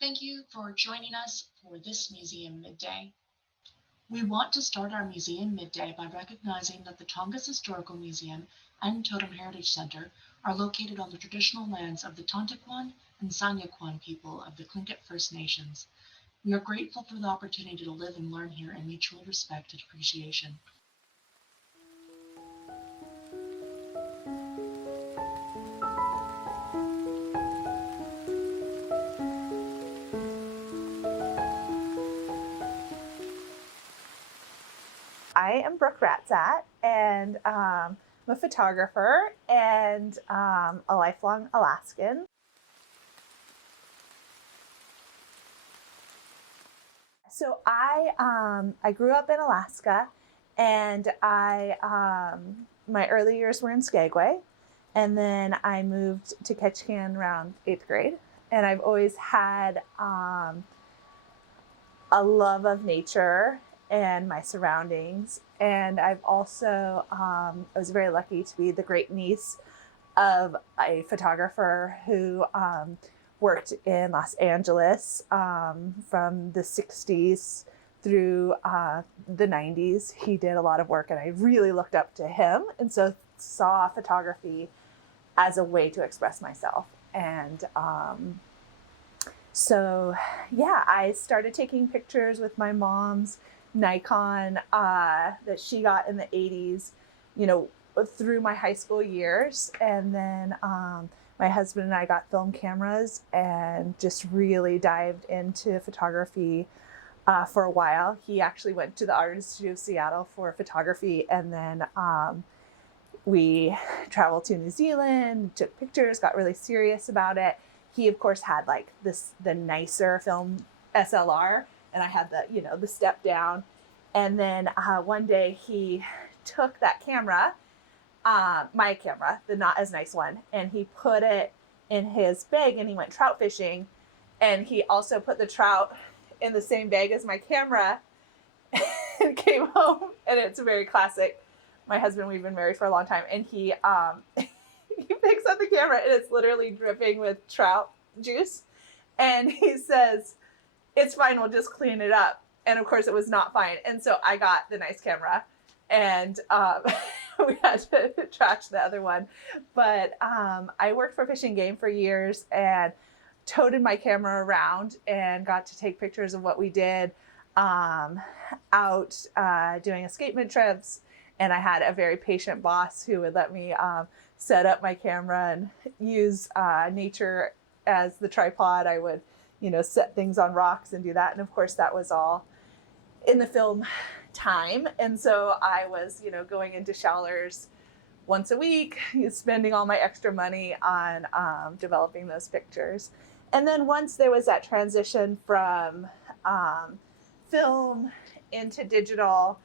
Thank you for joining us for this Museum Midday. We want to start our Museum Midday by recognizing that the Tongass Historical Museum and Totem Heritage Center are located on the traditional lands of the Tontiquan and Sanyaquan people of the Tlingit First Nations. We are grateful for the opportunity to live and learn here in mutual respect and appreciation. I am Brooke Ratzat, and I'm a photographer and a lifelong Alaskan. So I grew up in Alaska, and my early years were in Skagway, and then I moved to Ketchikan around 8th grade, and I've always had a love of nature and my surroundings. And I've also, I was very lucky to be the great niece of a photographer who worked in Los Angeles from the 60s through the 90s. He did a lot of work, and I really looked up to him. And so saw photography as a way to express myself. And so, yeah, I started taking pictures with my mom's Nikon that she got in the 80s, you know, through my high school years. And then my husband and I got film cameras and just really dived into photography for a while. He actually went to the Art Institute of Seattle for photography, and then we traveled to New Zealand, took pictures, got really serious about it. He, of course, had like the nicer film SLR, and I had the step down. And then one day he took that camera, my camera, the not as nice one, and he put it in his bag, and he went trout fishing. And he also put the trout in the same bag as my camera and came home. And it's very classic. My husband, we've been married for a long time, and he he picks up the camera, and it's literally dripping with trout juice. And he says, "It's fine, we'll just clean it up." And of course it was not fine. And so I got the nice camera, and we had to trash the other one. But I worked for Fish and Game for years and toted my camera around and got to take pictures of what we did out doing escapement trips. And I had a very patient boss who would let me set up my camera and use nature as the tripod. I would, set things on rocks and do that. And of course, that was all in the film time. And so I was, going into showers once a week, spending all my extra money on developing those pictures. And then once there was that transition from film into digital,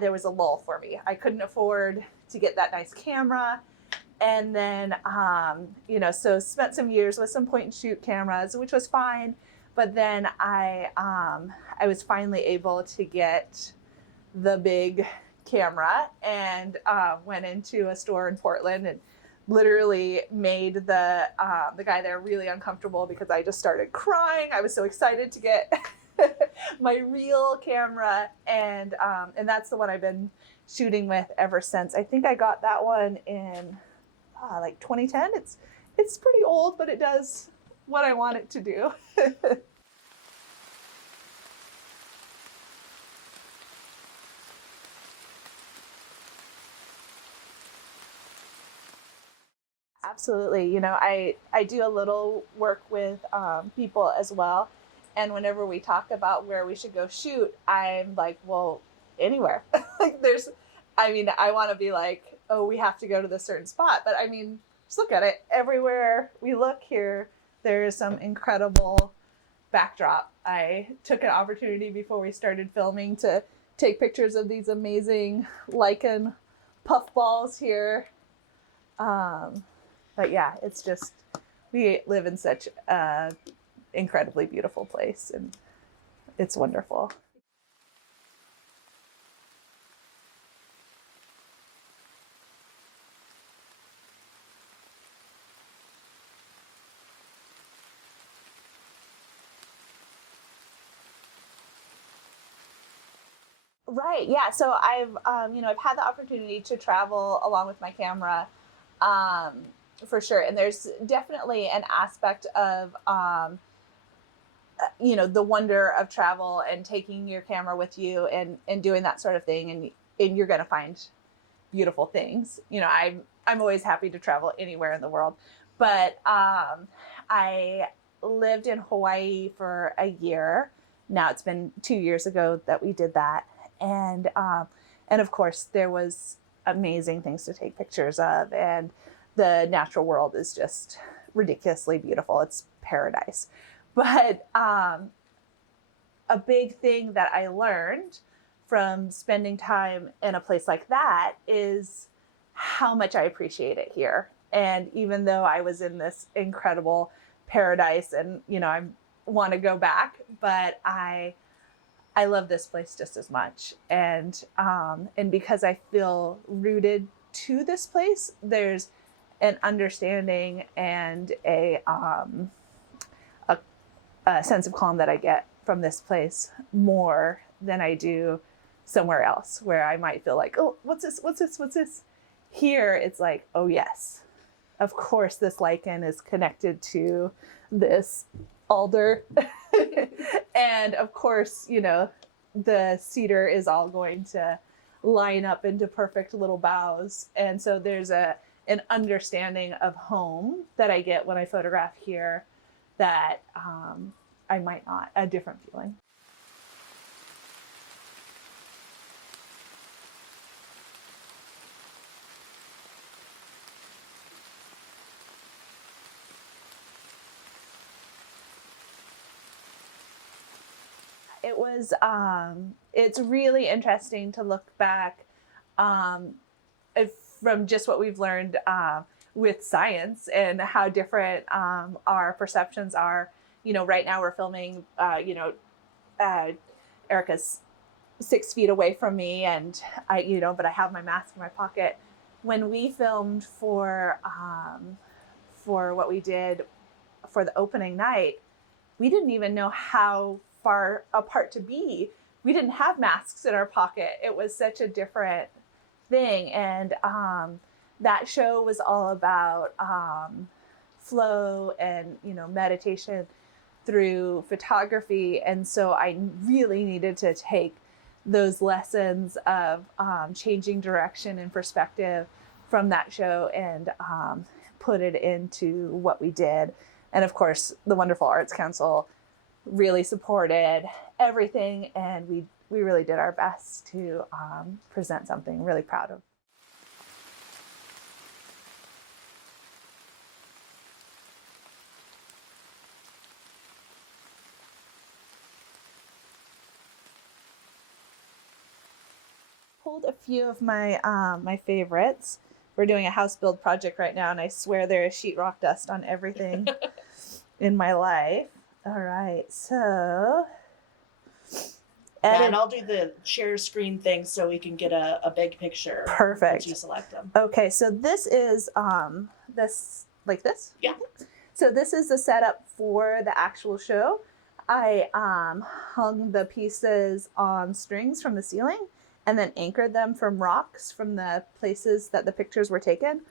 there was a lull for me. I couldn't afford to get that nice camera. And then, so spent some years with some point and shoot cameras, which was fine. But then I was finally able to get the big camera and went into a store in Portland and literally made the guy there really uncomfortable because I just started crying. I was so excited to get my real camera, and that's the one I've been shooting with ever since. I think I got that one in like 2010. It's pretty old, but it does what I want it to do. Absolutely. I do a little work with people as well. And whenever we talk about where we should go shoot, I'm like, well, anywhere. Like I want to be like, oh, we have to go to this certain spot. But I mean, just look at it. Everywhere we look here, there is some incredible backdrop. I took an opportunity before we started filming to take pictures of these amazing lichen puffballs here. But yeah, it's just, we live in such an incredibly beautiful place, and it's wonderful. Right. Yeah. So I've had the opportunity to travel along with my camera, um, for sure. And there's definitely an aspect of, the wonder of travel and taking your camera with you and doing that sort of thing. And you're going to find beautiful things. I'm always happy to travel anywhere in the world, but, I lived in Hawaii for a year. Now it's been 2 years ago that we did that. And of course there was amazing things to take pictures of. And the natural world is just ridiculously beautiful. It's paradise. But a big thing that I learned from spending time in a place like that is how much I appreciate it here. And even though I was in this incredible paradise and, I want to go back, but I love this place just as much. And because I feel rooted to this place, there's an understanding and a sense of calm that I get from this place more than I do somewhere else, where I might feel like, oh, what's this? Here, it's like, oh yes, of course this lichen is connected to this alder. And of course, the cedar is all going to line up into perfect little boughs. And so there's an understanding of home that I get when I photograph here that I might not, a different feeling. It's really interesting to look back, um, from just what we've learned with science and how different our perceptions are. Right now we're filming, Erica's 6 feet away from me, and but I have my mask in my pocket. When we filmed for what we did for the opening night, we didn't even know how far apart to be. We didn't have masks in our pocket. It was such a different thing. And that show was all about flow and, meditation through photography. And so I really needed to take those lessons of changing direction and perspective from that show and put it into what we did. And of course, the wonderful Arts Council really supported everything, and we really did our best to present something I'm really proud of. Pulled a few of my my favorites. We're doing a house build project right now, and I swear there is sheetrock dust on everything in my life. All right, so and I'll do the share screen thing so we can get a big picture. Perfect. Once you select them. Okay, so this is this like this. Yeah. So this is the setup for the actual show. I hung the pieces on strings from the ceiling and then anchored them from rocks from the places that the pictures were taken.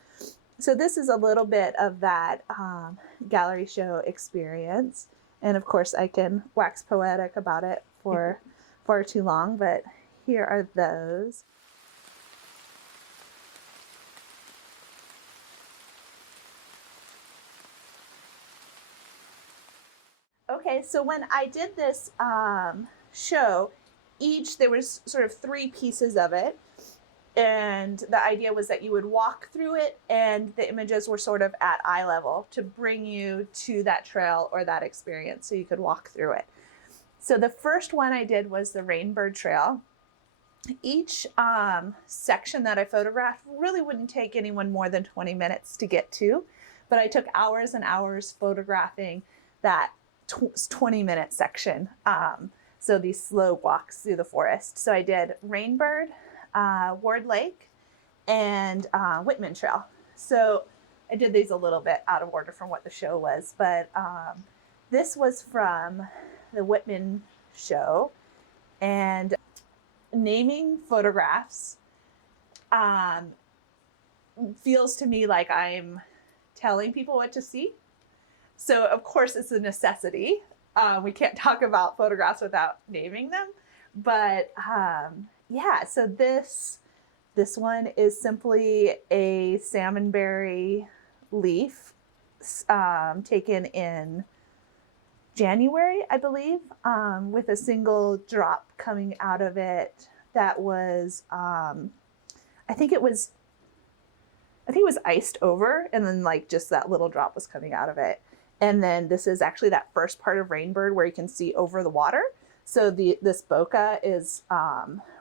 So this is a little bit of that gallery show experience. And of course I can wax poetic about it for far too long, but here are those. Okay, so when I did this show, there was sort of 3 pieces of it. And the idea was that you would walk through it and the images were sort of at eye level to bring you to that trail or that experience so you could walk through it. So the first one I did was the Rainbird Trail. Each section that I photographed really wouldn't take anyone more than 20 minutes to get to, but I took hours and hours photographing that 20-minute section. So these slow walks through the forest. So I did Rainbird, Ward Lake, and Whitman Trail. So I did these a little bit out of order from what the show was, but this was from the Whitman show. And naming photographs feels to me like I'm telling people what to see. So of course it's a necessity. We can't talk about photographs without naming them. But yeah, so this one is simply a salmonberry leaf taken in January, I believe, with a single drop coming out of it that was, I think it was iced over, and then like just that little drop was coming out of it. And then this is actually that first part of Rainbird where you can see over the water. So this bokeh is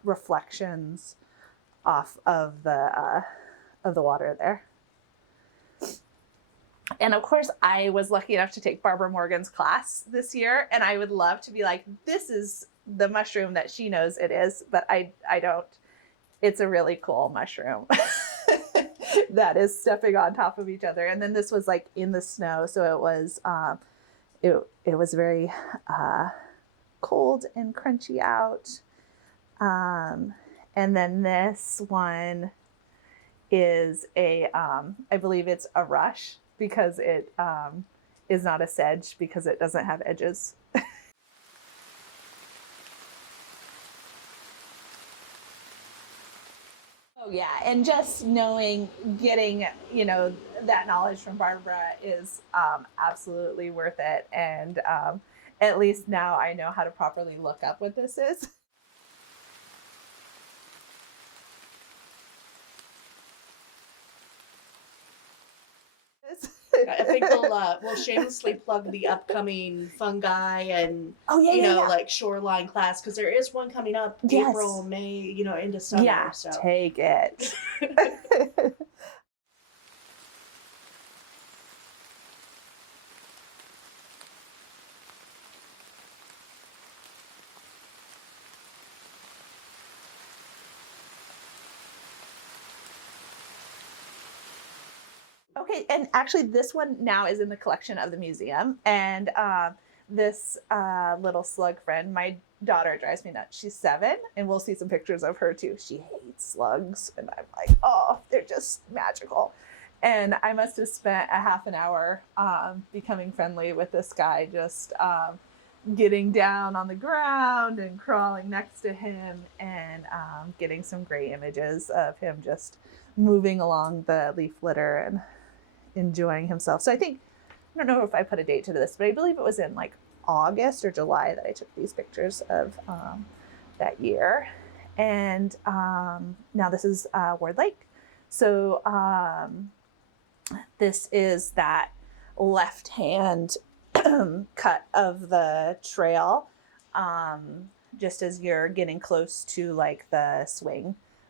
reflections off of the water there. And of course, I was lucky enough to take Barbara Morgan's class this year, and I would love to be like, this is the mushroom that she knows it is, but I don't. It's a really cool mushroom that is stepping on top of each other. And then this was like in the snow, so it was very cold and crunchy out. And then this one is I believe it's a rush, because it is not a sedge because it doesn't have edges. Oh yeah, and just getting, that knowledge from Barbara is absolutely worth it. And at least now I know how to properly look up what this is. I think we'll shamelessly plug the upcoming fungi and like shoreline class, because there is one coming up April, May, into summer. Yeah, so take it. Okay, and actually this one now is in the collection of the museum. And this little slug friend, my daughter drives me nuts. She's 7, and we'll see some pictures of her too. She hates slugs, and I'm like, oh, they're just magical. And I must have spent a half an hour becoming friendly with this guy, just getting down on the ground and crawling next to him, and getting some great images of him just moving along the leaf litter and enjoying himself. So I don't know if I put a date to this, but I believe it was in like August or July that I took these pictures of that year. And now this is Ward Lake. So this is that left hand cut of the trail, just as you're getting close to like the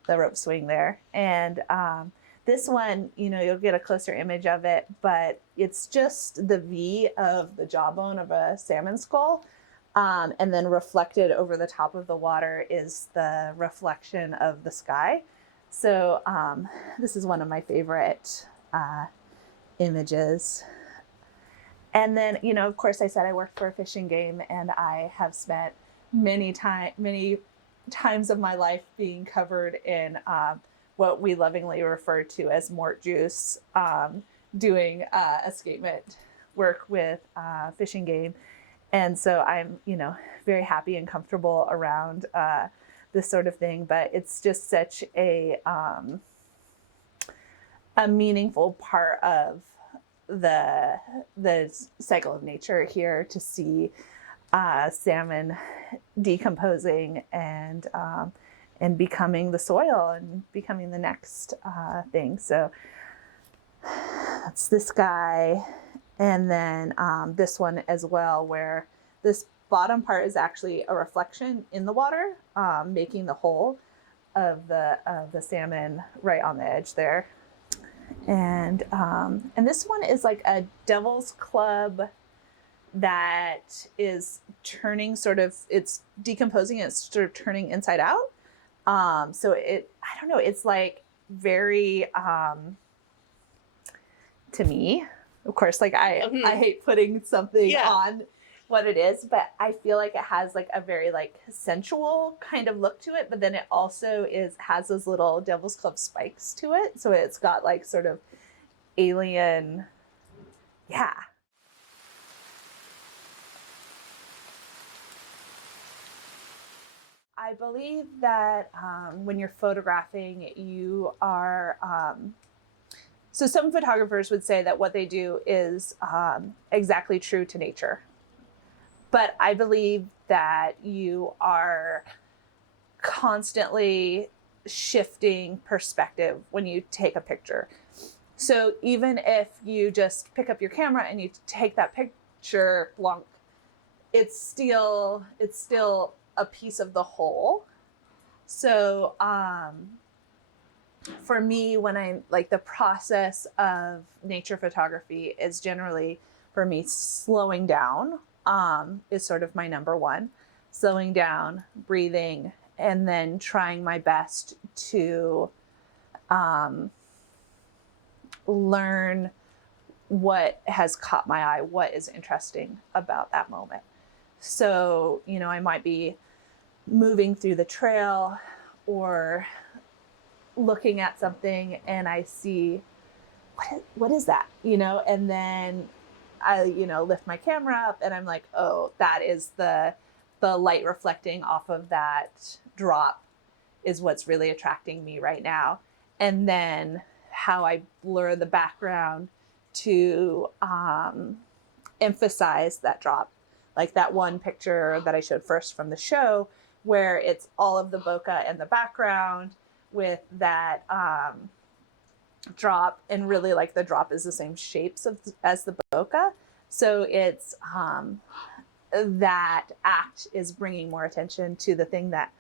rope swing there. And this one, you'll get a closer image of it, but it's just the V of the jawbone of a salmon skull. And then reflected over the top of the water is the reflection of the sky. So this is one of my favorite images. And then, of course, I said I worked for a Fish and Game, and I have spent many times of my life being covered in what we lovingly refer to as mort juice, doing escapement work with Fish and Game. And so I'm, very happy and comfortable around this sort of thing. But it's just such a meaningful part of the cycle of nature here to see salmon decomposing and becoming the soil and becoming the next thing. So that's this guy. And then this one as well, where this bottom part is actually a reflection in the water, making the hole of the salmon right on the edge there. And this one is like a devil's club that is turning it's decomposing, and it's sort of turning inside out. So I don't know, it's like very, to me, of course, like I hate putting something on what it is, but I feel like it has like a very like sensual kind of look to it, but then it also has those little devil's club spikes to it. So it's got like sort of alien, yeah. I believe that when you're photographing, you are, so some photographers would say that what they do is exactly true to nature. But I believe that you are constantly shifting perspective when you take a picture. So even if you just pick up your camera and you take that picture, blank, it's still a piece of the whole. So for me, when I'm like, the process of nature photography is generally for me slowing down is sort of my number one. Slowing down, breathing, and then trying my best to learn what has caught my eye, what is interesting about that moment. So, you know, I might be moving through the trail or looking at something and I see, what is that? You know, and then I, you know, lift my camera up and I'm like, oh, that is the light reflecting off of that drop is what's really attracting me right now. And then how I blur the background to emphasize that drop. Like that one picture that I showed first from the show, where it's all of the bokeh in the background with that drop, and really like the drop is the same shapes as the bokeh. So it's that act is bringing more attention to the thing that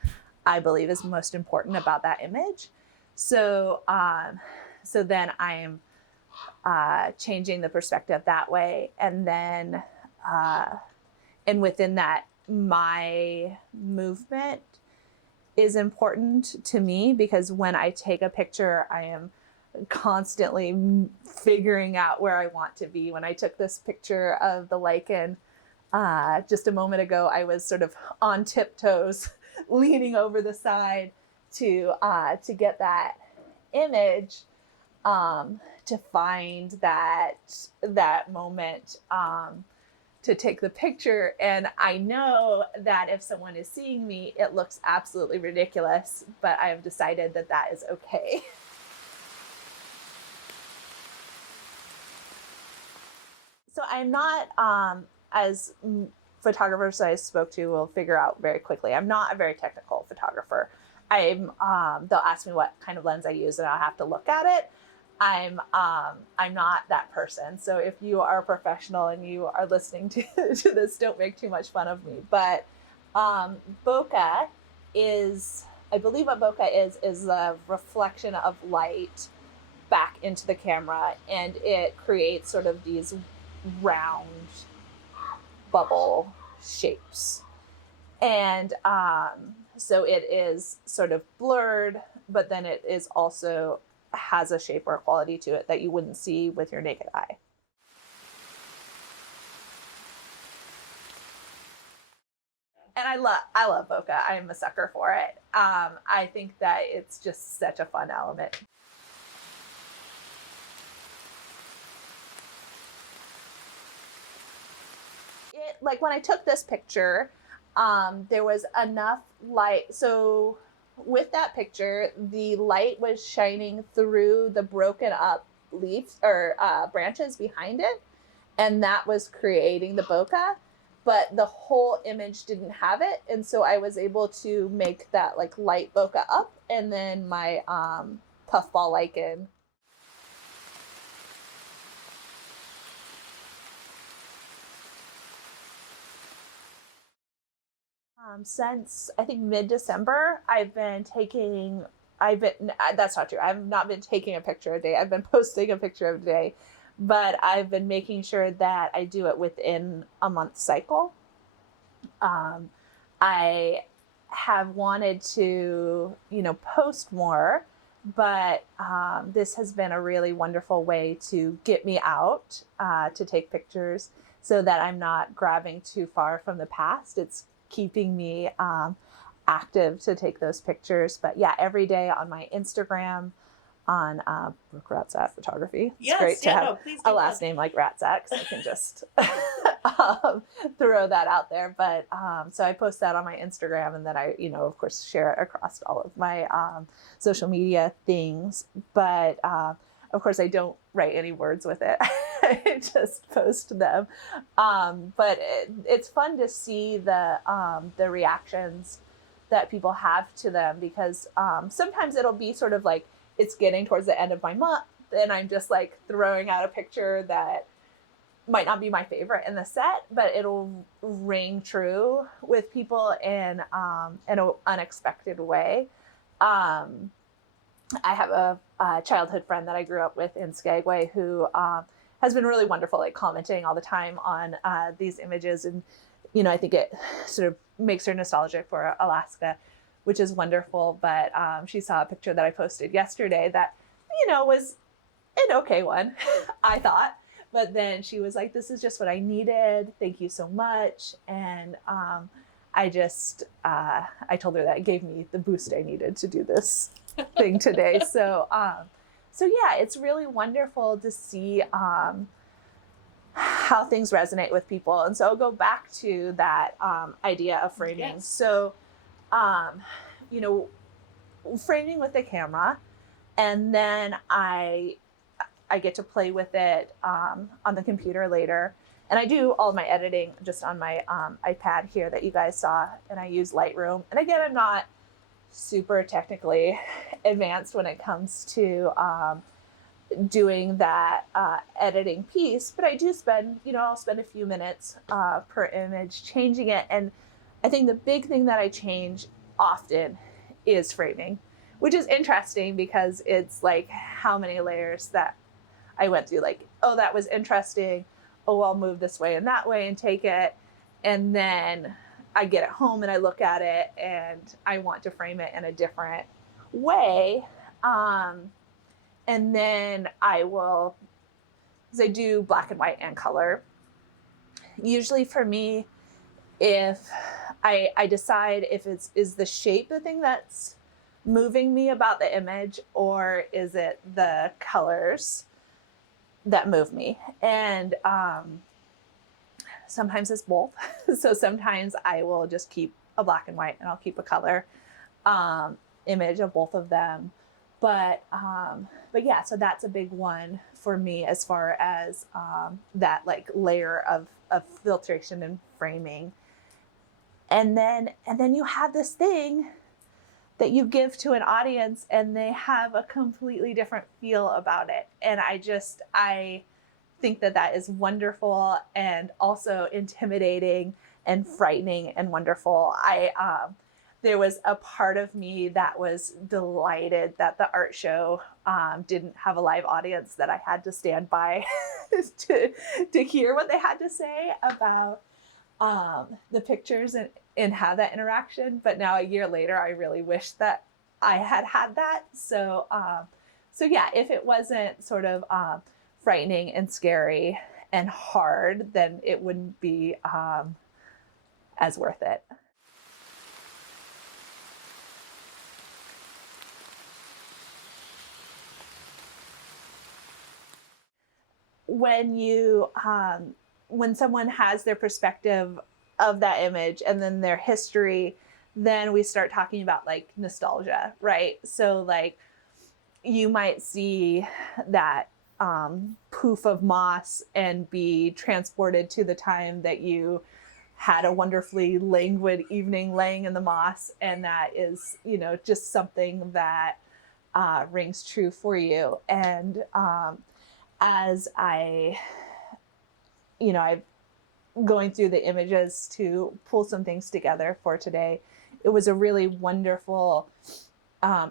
I believe is most important about that image. So so then I'm changing the perspective that way, and then and within that, my movement is important to me, because when I take a picture, I am constantly figuring out where I want to be. When I took this picture of the lichen just a moment ago, I was sort of on tiptoes, leaning over the side to get that image, to find that moment, to take the picture. And I know that if someone is seeing me, it looks absolutely ridiculous, but I have decided that that is okay. So I'm not, as photographers I spoke to will figure out very quickly, I'm not a very technical photographer. They'll ask me what kind of lens I use and I'll have to look at it. I'm not that person. So if you are a professional and you are listening to this, don't make too much fun of me. But bokeh is, I believe what bokeh is a reflection of light back into the camera, and it creates sort of these round bubble shapes. And so it is sort of blurred, but then it is also has a shape or a quality to it that you wouldn't see with your naked eye. And I love bokeh. I'm a sucker for it. I think that it's just such a fun element. Like when I took this picture, there was enough light. So with that picture, the light was shining through the broken up leaves or branches behind it, and that was creating the bokeh. But the whole image didn't have it, and so I was able to make that like light bokeh up, and then my puffball lichen. Since I think mid-December, that's not true. I've not been taking a picture a day. I've been posting a picture of a day, but I've been making sure that I do it within a month cycle. I have wanted to, post more, but this has been a really wonderful way to get me out, to take pictures, so that I'm not grabbing too far from the past. It's keeping me active to take those pictures. But yeah, every day on my Instagram, on Brooke Ratzat Photography. It's great to have a last name like Ratzat, because I can just throw that out there. But so I post that on my Instagram, and then I, of course, share it across all of my social media things. But of course, I don't write any words with it. I just post them. But it's fun to see the reactions that people have to them, because sometimes it'll be sort of like, it's getting towards the end of my month, and I'm just like throwing out a picture that might not be my favorite in the set, but it'll ring true with people in an unexpected way. I have a childhood friend that I grew up with in Skagway who has been really wonderful, like commenting all the time on these images. And, I think it sort of makes her nostalgic for Alaska, which is wonderful. But she saw a picture that I posted yesterday that, was an okay one, I thought. But then she was like, this is just what I needed. Thank you so much. And I told her that it gave me the boost I needed to do this thing today. So yeah, it's really wonderful to see how things resonate with people. And so I'll go back to that idea of framing. Yes. So, framing with the camera, and then I get to play with it on the computer later. And I do all of my editing just on my iPad here that you guys saw, and I use Lightroom. And again, I'm not super technically advanced when it comes to doing that editing piece, but I do spend, I'll spend a few minutes per image changing it. And I think the big thing that I change often is framing, which is interesting because it's like how many layers that I went through, like, oh, that was interesting. Oh, I'll move this way and that way and take it. And then I get it home and I look at it and I want to frame it in a different way. And then I will, because I do black and white and color. Usually for me, if I decide if is the shape the thing that's moving me about the image, or is it the colors that move me? And sometimes it's both. So sometimes I will just keep a black and white and I'll keep a color image of both of them. But yeah, so that's a big one for me as far as that like layer of filtration and framing. And then you have this thing that you give to an audience and they have a completely different feel about it. And I think that is wonderful and also intimidating and frightening and wonderful. There was a part of me that was delighted that the art show didn't have a live audience, that I had to stand by to hear what they had to say about the pictures and have that interaction. But now a year later, I really wish that I had that. So yeah, if it wasn't sort of frightening and scary and hard, then it wouldn't be as worth it. When someone has their perspective of that image and then their history, then we start talking about like nostalgia, right? So like you might see that poof of moss and be transported to the time that you had a wonderfully languid evening laying in the moss, and that is, just something that rings true for you. And as I'm going through the images to pull some things together for today, it was a really wonderful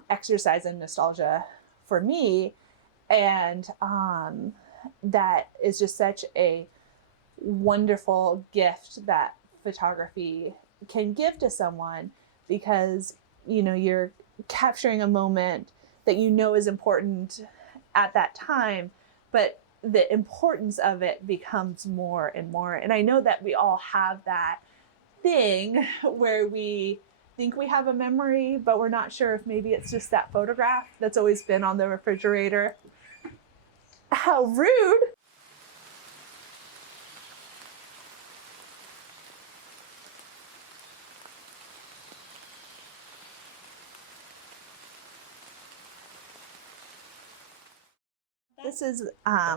exercise in nostalgia for me. And that is just such a wonderful gift that photography can give to someone, because, you're capturing a moment that is important at that time, but the importance of it becomes more and more. And I know that we all have that thing where we think we have a memory, but we're not sure if maybe it's just that photograph that's always been on the refrigerator. How rude. This is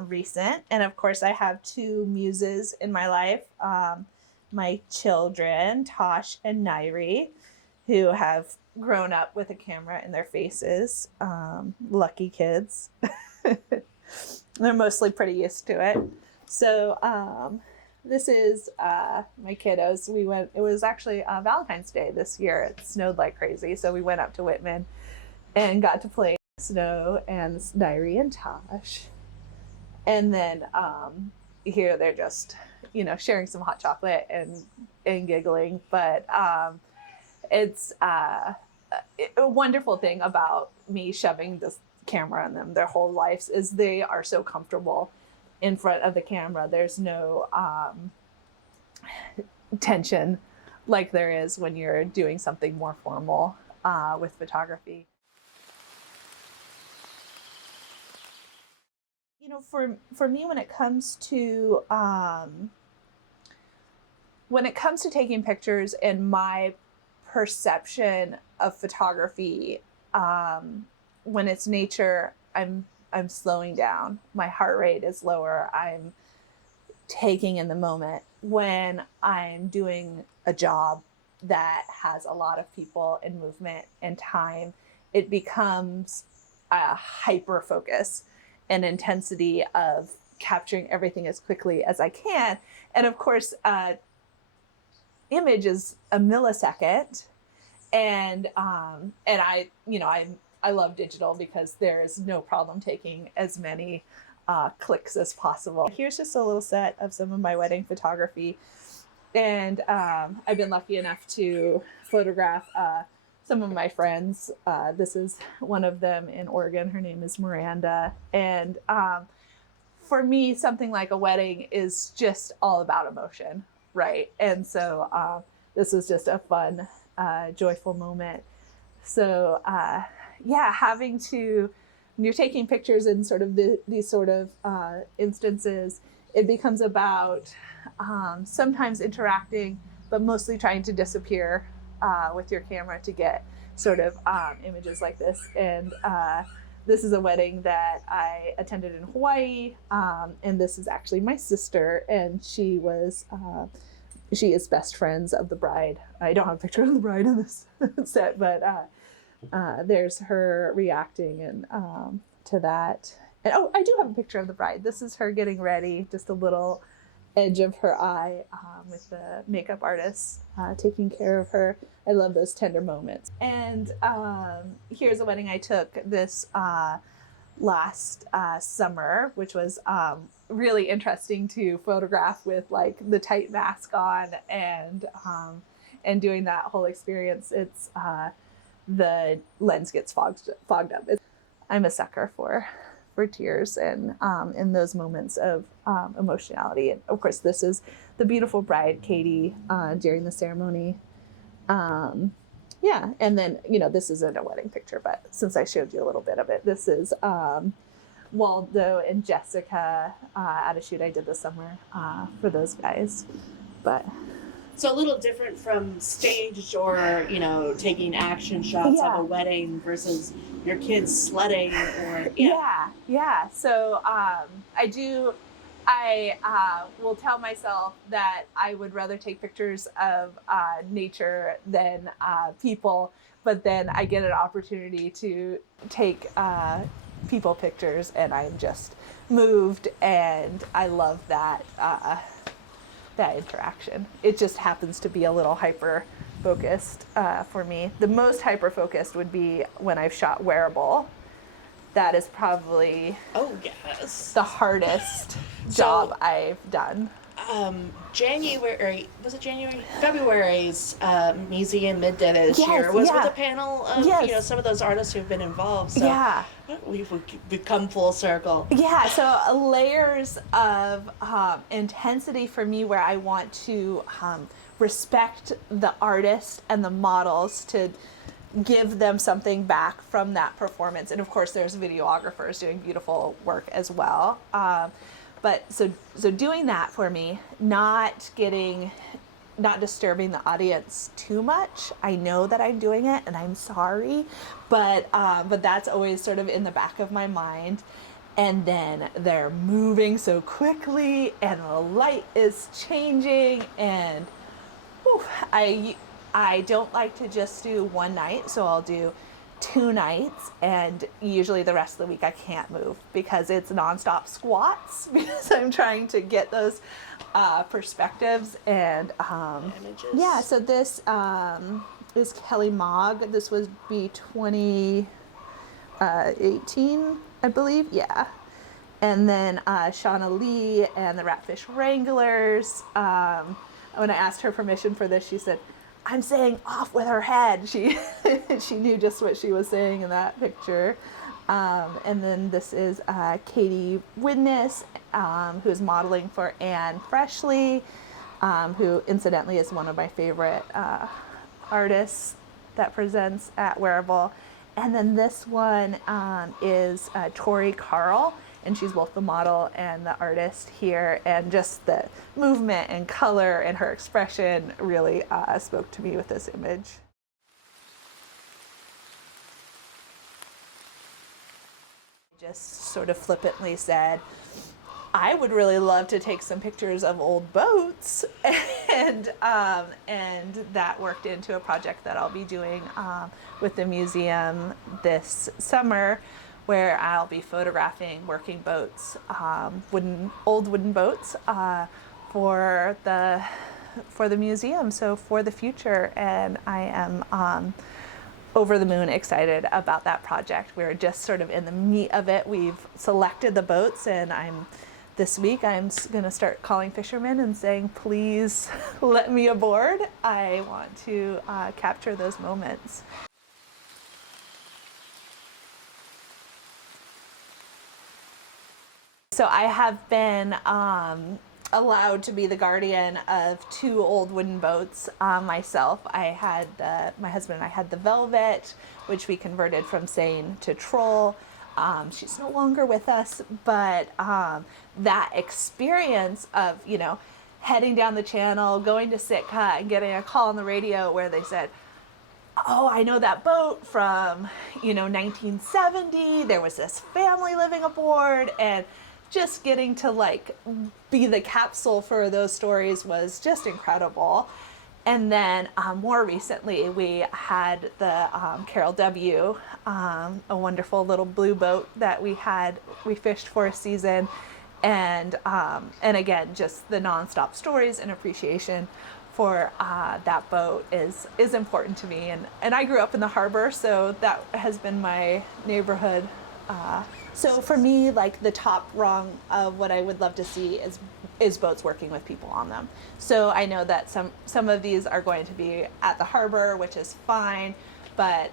recent, and of course I have two muses in my life, my children, Tosh and Nairi, who have grown up with a camera in their faces. Lucky kids. They're mostly pretty used to it. So this is my kiddos. It was actually Valentine's Day this year. It snowed like crazy, so we went up to Whitman and got to play Snow and Nairi and Tosh. And then here they're just, sharing some hot chocolate and giggling. But it's a wonderful thing about me shoving this camera on them their whole lives is they are so comfortable in front of the camera. There's no tension like there is when you're doing something more formal with photography. For me, when it comes to taking pictures and my perception of photography, when it's nature, I'm slowing down. My heart rate is lower. I'm taking in the moment. When I'm doing a job that has a lot of people and movement and time, it becomes a hyper focus and intensity of capturing everything as quickly as I can. And of course, image is a millisecond. And I love digital because there's no problem taking as many clicks as possible. Here's just a little set of some of my wedding photography. And I've been lucky enough to photograph some of my friends. This is one of them in Oregon. Her name is Miranda. And for me, something like a wedding is just all about emotion, right? And so this was just a fun, joyful moment. So having to, when you're taking pictures in sort of these sort of instances, it becomes about sometimes interacting, but mostly trying to disappear with your camera to get sort of images like this. And this is a wedding that I attended in Hawaii, and this is actually my sister, and she is best friends of the bride. I don't have a picture of the bride in this set, but there's her reacting and to that. And I do have a picture of the bride. This is her getting ready, just a little edge of her eye with the makeup artist taking care of her. I love those tender moments. And here's a wedding I took this last summer, which was really interesting to photograph with like the tight mask on and doing that whole experience. It's the lens gets fogged up. I'm a sucker for tears and in those moments of emotionality. And of course, this is the beautiful bride, Katie, during the ceremony. And then, this isn't a wedding picture, but since I showed you a little bit of it, this is Waldo and Jessica at a shoot I did this summer for those guys. But so a little different from staged or, taking action shots of a wedding versus your kids sledding or, Yeah. So I will tell myself that I would rather take pictures of nature than people, but then I get an opportunity to take people pictures and I'm just moved, and I love that interaction. It just happens to be a little hyper focused for me. The most hyper focused would be when I've shot wearable. That is probably the hardest job I've done. January, was it January? February's museum midday this year was with a panel of some of those artists who've been involved. So we've become full circle. Yeah, so layers of intensity for me where I want to respect the artist and the models to give them something back from that performance. And of course there's videographers doing beautiful work as well. But so doing that for me, not disturbing the audience too much. I know that I'm doing it and I'm sorry, but that's always sort of in the back of my mind. And then they're moving so quickly and the light is changing, and I don't like to just do one night, so I'll do 2 nights, and usually the rest of the week I can't move because it's nonstop squats because I'm trying to get those perspectives and images. Yeah, so this is Kelly Mogg. This was be 2018, I believe. Yeah. And then Shauna Lee and the Ratfish Wranglers. When I asked her permission for this, she said, "I'm saying off with her head." She knew just what she was saying in that picture. And then this is Katie Widness, who is modeling for Anne Freshley, who incidentally is one of my favorite artists that presents at Wearable. And then this one is Tori Carl, and she's both the model and the artist here, and just the movement and color and her expression really spoke to me with this image. Just sort of flippantly said, I would really love to take some pictures of old boats, and that worked into a project that I'll be doing with the museum this summer, where I'll be photographing working boats, old wooden boats, for the museum. So for the future, and I am over the moon excited about that project. We're just sort of in the meat of it. We've selected the boats, and this week I'm going to start calling fishermen and saying, please let me aboard. I want to capture those moments. So I have been allowed to be the guardian of 2 old wooden boats myself. My husband and I had the Velvet, which we converted from seine to troll. She's no longer with us, but that experience of, heading down the channel, going to Sitka and getting a call on the radio where they said, oh, I know that boat from, 1970. There was this family living aboard, and just getting to be the capsule for those stories was just incredible. And then more recently, we had the Carol W., a wonderful little blue boat that we fished for a season. And again, just the nonstop stories and appreciation for that boat is important to me. And I grew up in the harbor, so that has been my neighborhood. So for me, the top rung of what I would love to see is boats working with people on them. So I know that some of these are going to be at the harbor, which is fine, but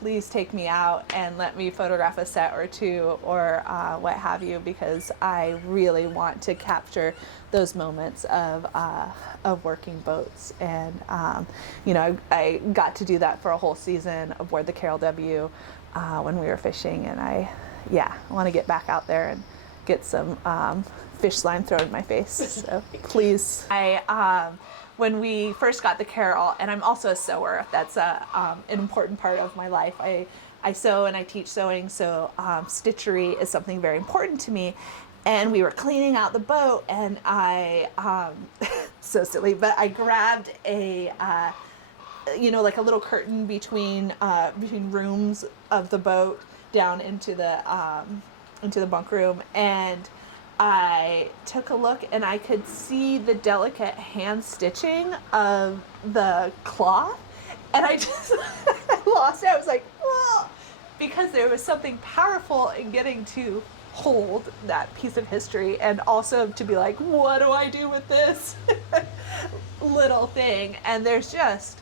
please take me out and let me photograph a set or 2 or what have you, because I really want to capture those moments of working boats. And I got to do that for a whole season aboard the Carol W. When we were fishing, and I want to get back out there and get some fish slime thrown in my face. So please. When we first got the Carol, and I'm also a sewer, that's an important part of my life. I sew and I teach sewing, so stitchery is something very important to me. And we were cleaning out the boat, and I, so silly, but I grabbed a a little curtain between rooms of the boat down into the bunk room, and I took a look, and I could see the delicate hand stitching of the cloth, and I just I lost it. I was like, whoa, because there was something powerful in getting to hold that piece of history, and also to be like, what do I do with this little thing? And there's just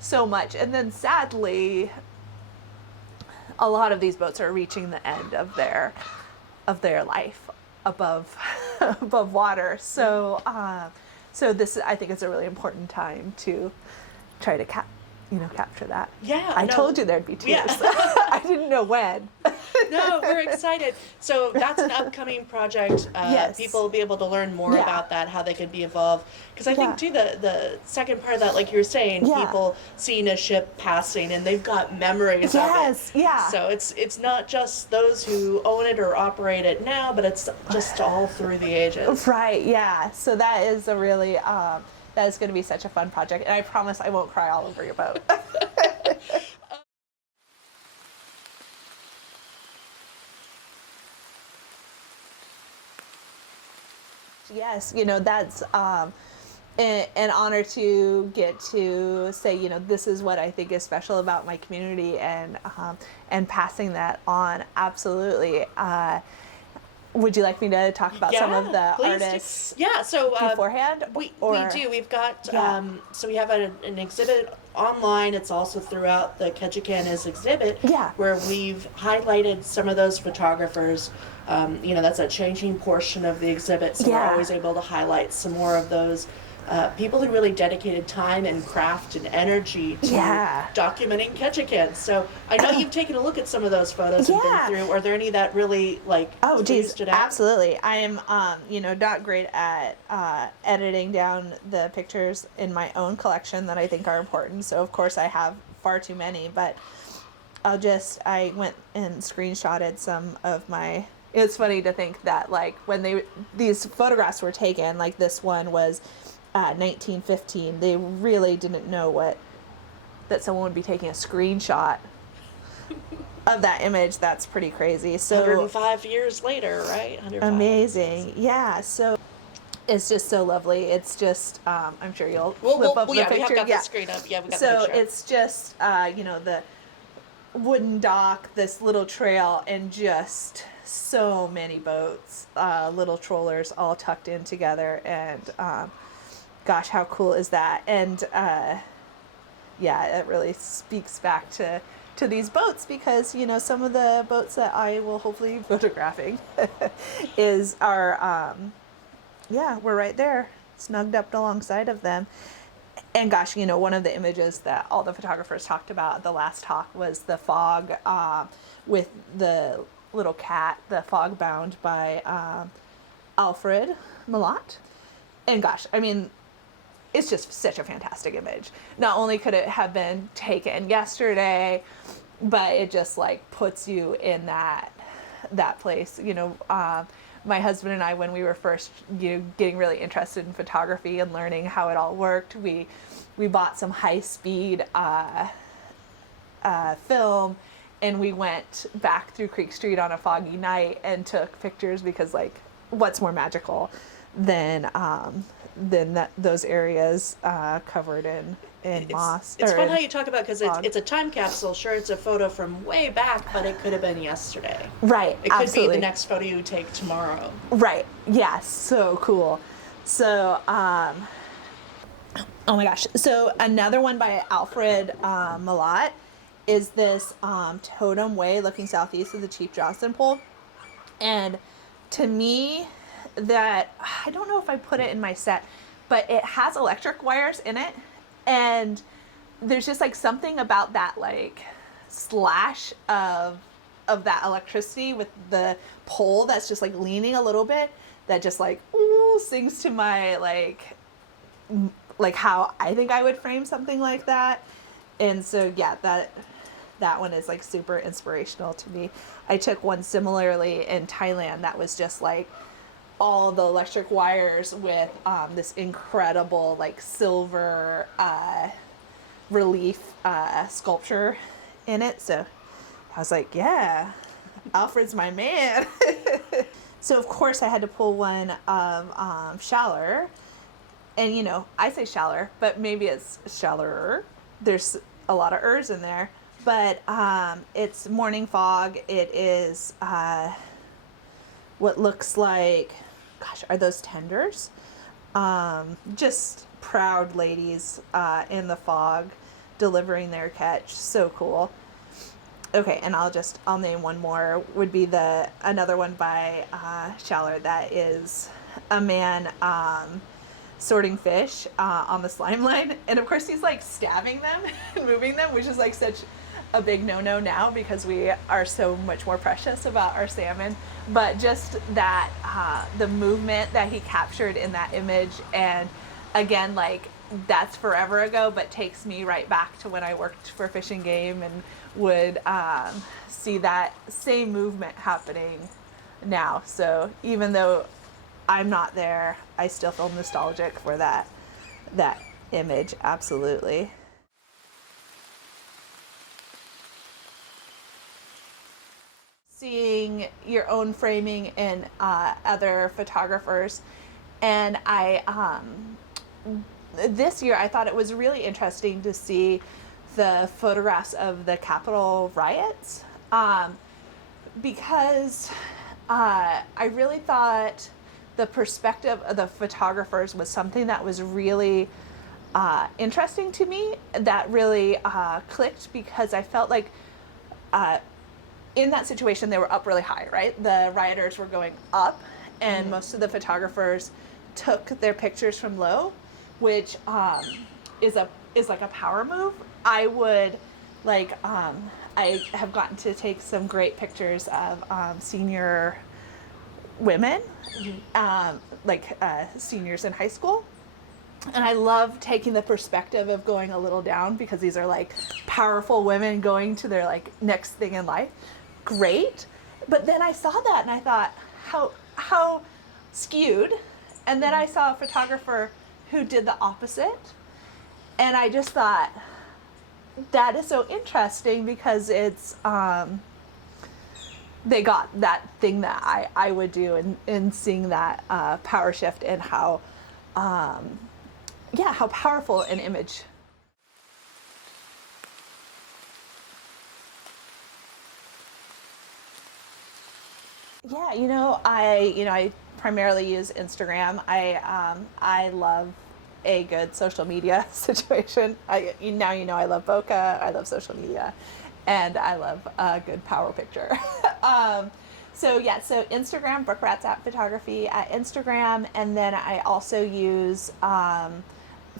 so much. And then sadly, a lot of these boats are reaching the end of their life above above water. So so this, I think, is a really important time to try to capture that. Yeah, I told you there'd be tears. Yeah. I didn't know when. No, we're excited. So that's an upcoming project. Yes. People will be able to learn more about that, how they can be involved. Because I think, too, the second part of that, like you were saying, people seeing a ship passing, and they've got memories of it. Yeah. So it's not just those who own it or operate it now, but it's just all through the ages. Right, yeah. So that is a really, that is going to be such a fun project. And I promise I won't cry all over your boat. Yes, that's an honor to get to say, this is what I think is special about my community, and passing that on. Absolutely. Would you like me to talk about some of the artists? So beforehand. We do. We've got so we have an exhibit online. It's also throughout the Ketchikan exhibit. Where we've highlighted some of those photographers. That's a changing portion of the exhibit, so we're always able to highlight some more of those people who really dedicated time and craft and energy to documenting Ketchikan. So I know you've taken a look at some of those photos and been through. Are there any that really stood out? Absolutely. I am not great at editing down the pictures in my own collection that I think are important. So of course I have far too many, but I went and screenshotted some of my. It's funny to think that when these photographs were taken, like this one was 1915, they really didn't know that someone would be taking a screenshot of that image. That's pretty crazy. So 105 years later, right? Amazing. Yeah. So it's just so lovely. It's just I'm sure you'll flip up the picture. We have got the screen up. Yeah, we got the picture. So it's just the wooden dock, this little trail, and just so many boats, little trollers all tucked in together, and gosh, how cool is that? And it really speaks back to these boats, because some of the boats that I will hopefully be photographing we're right there, snugged up alongside of them. And gosh, one of the images that all the photographers talked about at the last talk was the fog with the little cat, the fog bound by Alfred Malott. And gosh, I mean, it's just such a fantastic image. Not only could it have been taken yesterday, but it just puts you in that place. My husband and I, when we were first getting really interested in photography and learning how it all worked, we bought some high-speed film, and we went back through Creek Street on a foggy night and took pictures, because what's more magical than those areas covered in moss. It's fun how you talk about, because it's a time capsule. Sure, it's a photo from way back, but it could have been yesterday. Right. It could be the next photo you take tomorrow. Right. Yeah. So cool. So, oh my gosh. So another one by Alfred Malott is this totem way looking southeast of the Chief Johnston Pole. And to me, that, I don't know if I put it in my set, but it has electric wires in it, and there's just something about that slash of that electricity with the pole that's just leaning a little bit, that just sings to my how I think I would frame something like that. And so that one is super inspirational to me. I took one similarly in Thailand that was just all the electric wires with this incredible silver relief sculpture in it. So I was yeah, Alfred's my man. So of course I had to pull one of Schaller. And I say Schaller, but maybe it's Schallerer. There's a lot of ers in there. But it's Morning Fog. It is what looks like, gosh, are those tenders? Just proud ladies in the fog delivering their catch. So cool. Okay, and I'll name one more. Would be another one by Shallard that is a man sorting fish on the slime line, and of course he's like stabbing them and moving them, which is like such a big no-no now because we are so much more precious about our salmon. But just that the movement that he captured in that image, and again, like, that's forever ago, but takes me right back to when I worked for Fish and Game and would see that same movement happening now. So even though I'm not there, I still feel nostalgic for that image. Absolutely. Seeing your own framing in other photographers, and this year I thought it was really interesting to see the photographs of the Capitol riots, because I really thought the perspective of the photographers was something that was really interesting to me, that really clicked, because I felt like in that situation they were up really high, right? The rioters were going up, and most of the photographers took their pictures from low, which is like a power move. I would like I have gotten to take some great pictures of senior women, seniors in high school. And I love taking the perspective of going a little down, because these are like powerful women going to their like next thing in life. Great. But then I saw that and I thought, how skewed. And then I saw a photographer who did the opposite. And I just thought, that is so interesting, because it's they got that thing that I would do in seeing that power shift, and how powerful an image. Yeah, I primarily use Instagram. I love a good social media situation. I love bokeh, I love social media, and I love a good power picture. So Instagram, Brooke Ratzat Photography at Instagram, and then I also use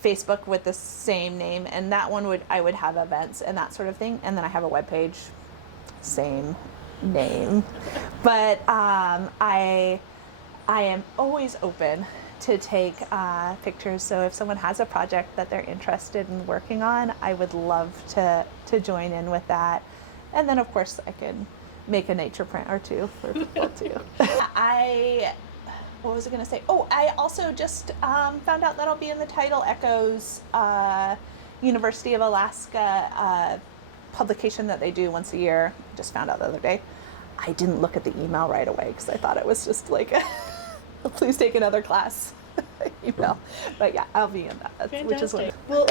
Facebook with the same name, and that one I would have events and that sort of thing, and then I have a webpage, same name. But I am always open to take pictures, so if someone has a project that they're interested in working on, I would love to join in with that. And then of course I can make a nature print or two for people too. What was I going to say? Oh, I also just found out that I'll be in the Tidal Echoes University of Alaska publication that they do once a year. Just found out the other day. I didn't look at the email right away because I thought it was just like please take another class email. But yeah, I'll be in that. Fantastic. Which is what. Well,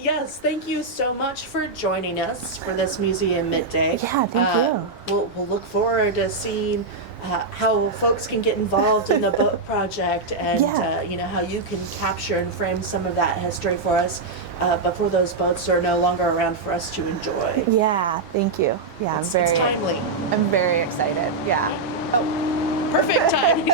yes, thank you so much for joining us for this museum midday. Yeah, thank you. We'll look forward to seeing how folks can get involved in the boat project, and how you can capture and frame some of that history for us before those boats are no longer around for us to enjoy. Yeah, thank you. Yeah, it's timely. I'm very excited. Yeah. Oh, perfect timing.